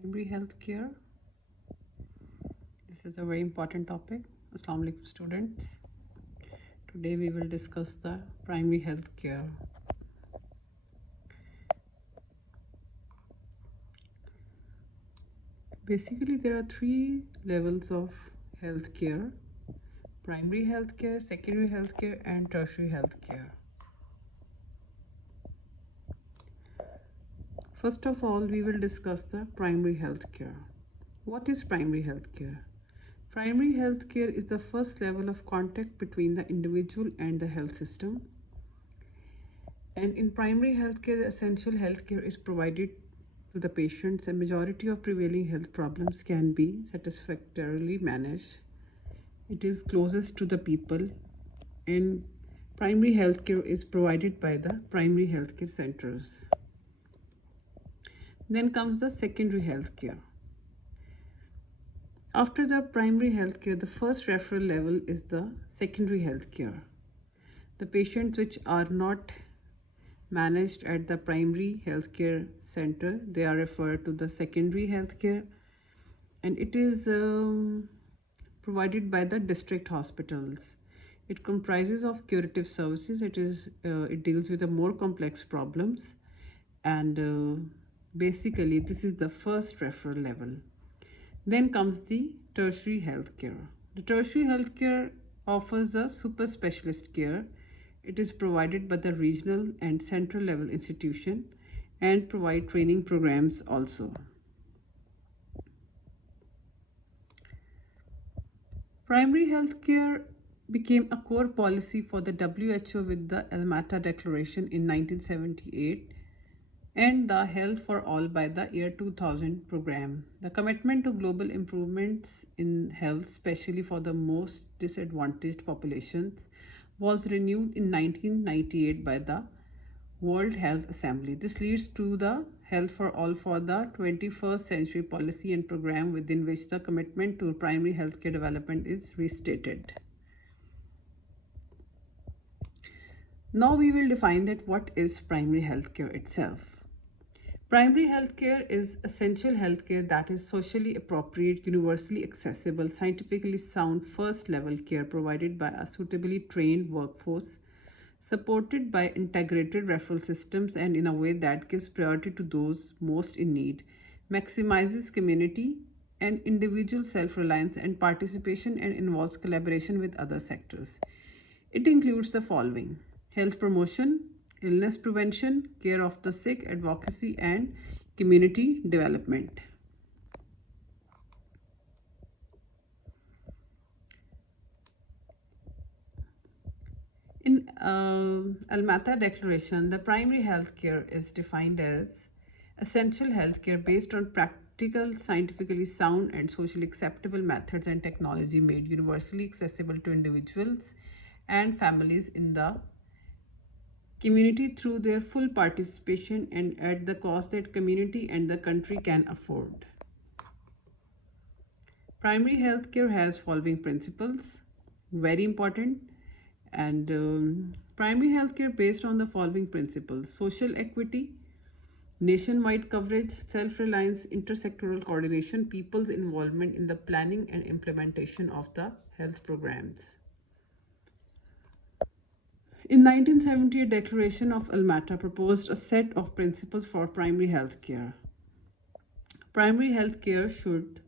Primary health care. This is a very important topic. Assalamu alaikum students. Today we will discuss the primary health care. Basically, there are three levels of health care: primary health care, secondary health care, and tertiary health care. First of all, we will discuss the primary health care. What is primary health care? Primary health care is the first level of contact between the individual and the health system. And in primary health care, essential health care is provided to the patients. A majority of prevailing health problems can be satisfactorily managed. It is closest to the people, and primary health care is provided by the primary health care centers. Then comes the secondary health care. After the primary health care, the first referral level is the secondary health care. The patients which are not managed at the primary health care center, they are referred to the secondary health care, and it is provided by the district hospitals. It comprises of curative services. It deals with the more complex problems, and basically this is the first referral level. Then comes the tertiary health care. The tertiary health care offers the super specialist care. It is provided by the regional and central level institution and provide training programs also. Primary health care became a core policy for the WHO with the Almaty Declaration in 1978 and the Health for All by the year 2000 program. The commitment to global improvements in health, especially for the most disadvantaged populations, was renewed in 1998 by the World Health Assembly. This leads to the Health for All for the 21st Century policy and program, within which the commitment to primary healthcare development is restated. Now we will define that what is primary healthcare itself. Primary healthcare is essential healthcare that is socially appropriate, universally accessible, scientifically sound first-level care provided by a suitably trained workforce, supported by integrated referral systems, and in a way that gives priority to those most in need, maximizes community and individual self-reliance and participation, and involves collaboration with other sectors. It includes the following: health promotion, illness prevention, care of the sick, advocacy, and community development. In Almaty Declaration, the primary health care is defined as essential health care based on practical, scientifically sound, and socially acceptable methods and technology made universally accessible to individuals and families in the community through their full participation and at the cost that community and the country can afford. Primary healthcare has following principles, very important, and primary healthcare based on the following principles: social equity, nationwide coverage, self-reliance, intersectoral coordination, people's involvement in the planning and implementation of the health programs. In 1970, a Declaration of Almaty proposed a set of principles for primary health care. Primary health care should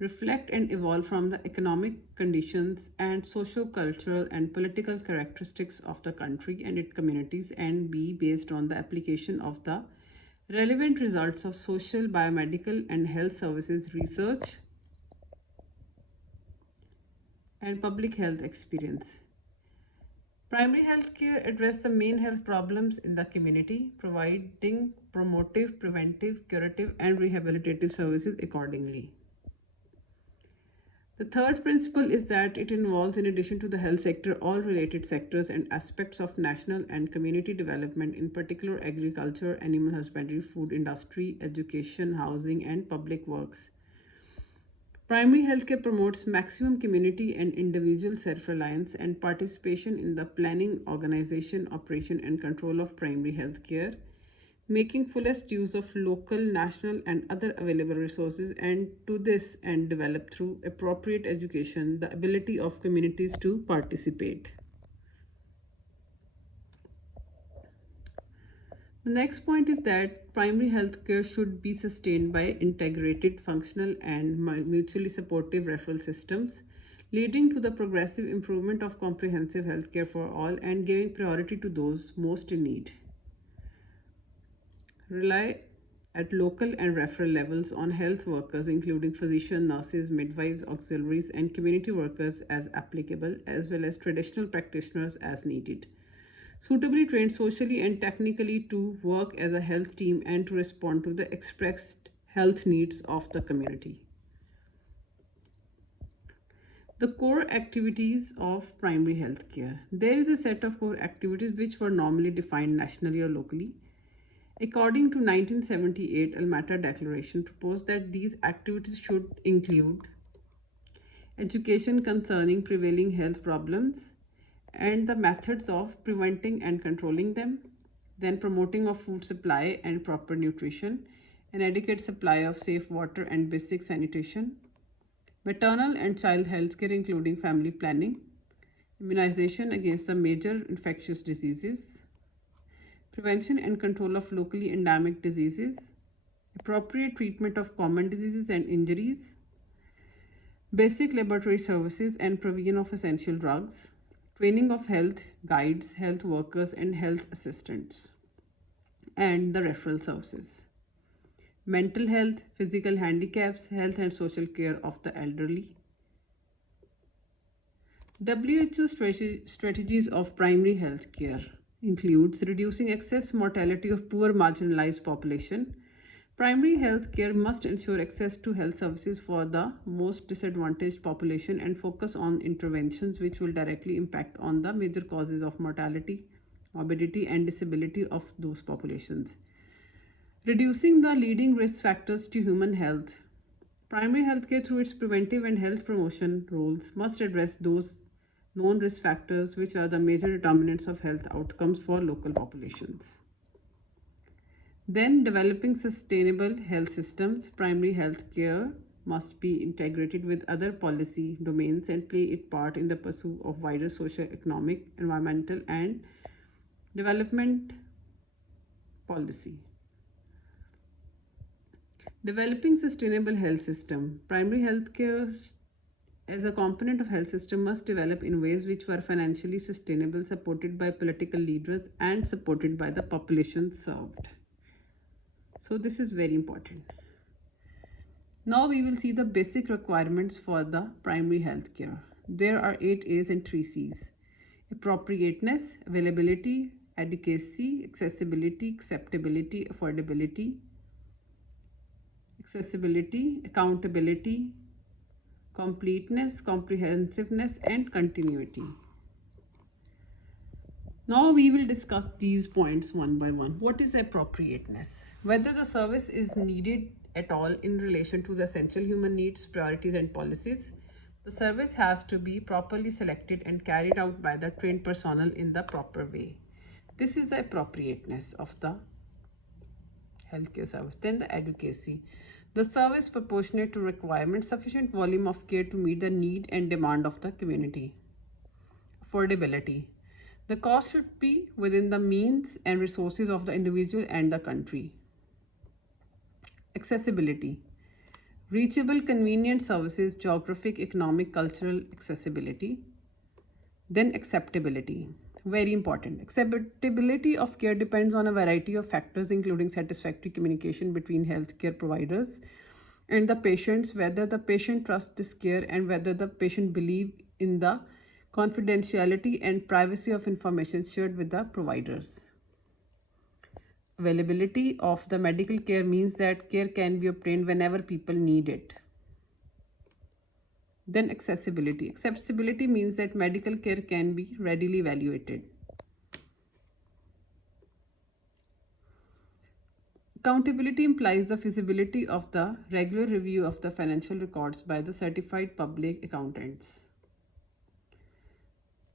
reflect and evolve from the economic conditions and social, cultural, and political characteristics of the country and its communities, and be based on the application of the relevant results of social, biomedical, and health services research and public health experience. Primary health care addresses the main health problems in the community, providing promotive, preventive, curative, and rehabilitative services accordingly. The third principle is that it involves, in addition to the health sector, all related sectors and aspects of national and community development, in particular agriculture, animal husbandry, food industry, education, housing, and public works. Primary healthcare promotes maximum community and individual self-reliance and participation in the planning, organization, operation, and control of primary healthcare, making fullest use of local, national, and other available resources, and to this and develop through appropriate education the ability of communities to participate. The next point is that primary health care should be sustained by integrated, functional, and mutually supportive referral systems, leading to the progressive improvement of comprehensive health care for all and giving priority to those most in need. Rely at local and referral levels on health workers, including physicians, nurses, midwives, auxiliaries, and community workers as applicable, as well as traditional practitioners as needed. Suitably trained socially and technically to work as a health team and to respond to the expressed health needs of the community. The core activities of primary health care. There is a set of core activities which were normally defined nationally or locally. According to 1978 Almaty Declaration proposed that these activities should include education concerning prevailing health problems and the methods of preventing and controlling them, then promoting of food supply and proper nutrition, an adequate supply of safe water and basic sanitation, maternal and child health care including family planning, immunization against the major infectious diseases, prevention and control of locally endemic diseases, appropriate treatment of common diseases and injuries, basic laboratory services and provision of essential drugs, training of health guides, health workers, and health assistants, and the referral services, mental health, physical handicaps, health and social care of the elderly. WHO strategies of primary health care includes reducing excess mortality of poor marginalized population. Primary health care must ensure access to health services for the most disadvantaged population and focus on interventions which will directly impact on the major causes of mortality, morbidity, and disability of those populations. Reducing the leading risk factors to human health. Primary healthcare, through its preventive and health promotion roles, must address those known risk factors which are the major determinants of health outcomes for local populations. Then, developing sustainable health systems. Primary health care must be integrated with other policy domains and play its part in the pursuit of wider socio-economic, environmental, and development policy. Developing sustainable health system. Primary health care as a component of health system must develop in ways which were financially sustainable, supported by political leaders, and supported by the population served. So this is very important. Now we will see the basic requirements for the primary health care. There are 8 A's and 3 C's. Appropriateness, availability, adequacy, accessibility, acceptability, affordability, accessibility, accountability, completeness, comprehensiveness, and continuity. Now we will discuss these points one by one. What is appropriateness? Whether the service is needed at all in relation to the essential human needs, priorities, and policies. The service has to be properly selected and carried out by the trained personnel in the proper way. This is the appropriateness of the healthcare service. Then the adequacy. The service proportionate to requirements, sufficient volume of care to meet the need and demand of the community. Affordability. The cost should be within the means and resources of the individual and the country. Accessibility. Reachable, convenient services, geographic, economic, cultural accessibility. Then acceptability. Very important. Acceptability of care depends on a variety of factors, including satisfactory communication between healthcare providers and the patients, whether the patient trusts this care and whether the patient believes in the confidentiality and privacy of information shared with the providers. Availability of the medical care means that care can be obtained whenever people need it. Then accessibility. Accessibility means that medical care can be readily evaluated. Accountability implies the feasibility of the regular review of the financial records by the certified public accountants.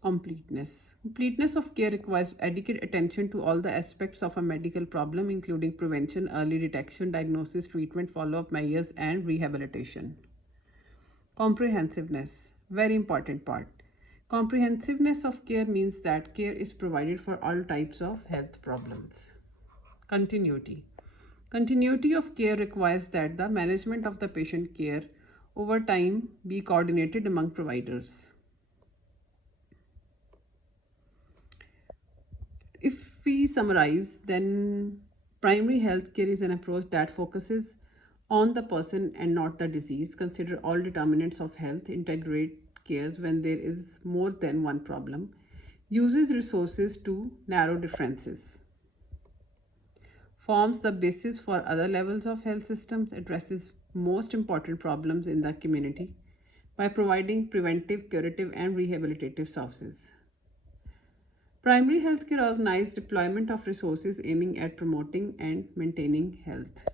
Completeness. Completeness of care requires adequate attention to all the aspects of a medical problem, including prevention, early detection, diagnosis, treatment, follow up measures, and rehabilitation. Comprehensiveness. Very important part. Comprehensiveness of care means that care is provided for all types of health problems. Continuity. Continuity of care requires that the management of the patient care over time be coordinated among providers. If we summarize, then primary health care is an approach that focuses on the person and not the disease. Consider all determinants of health, integrate cares when there is more than one problem, uses resources to narrow differences, forms the basis for other levels of health systems, addresses most important problems in the community by providing preventive, curative, and rehabilitative services. Primary healthcare organizes deployment of resources aiming at promoting and maintaining health.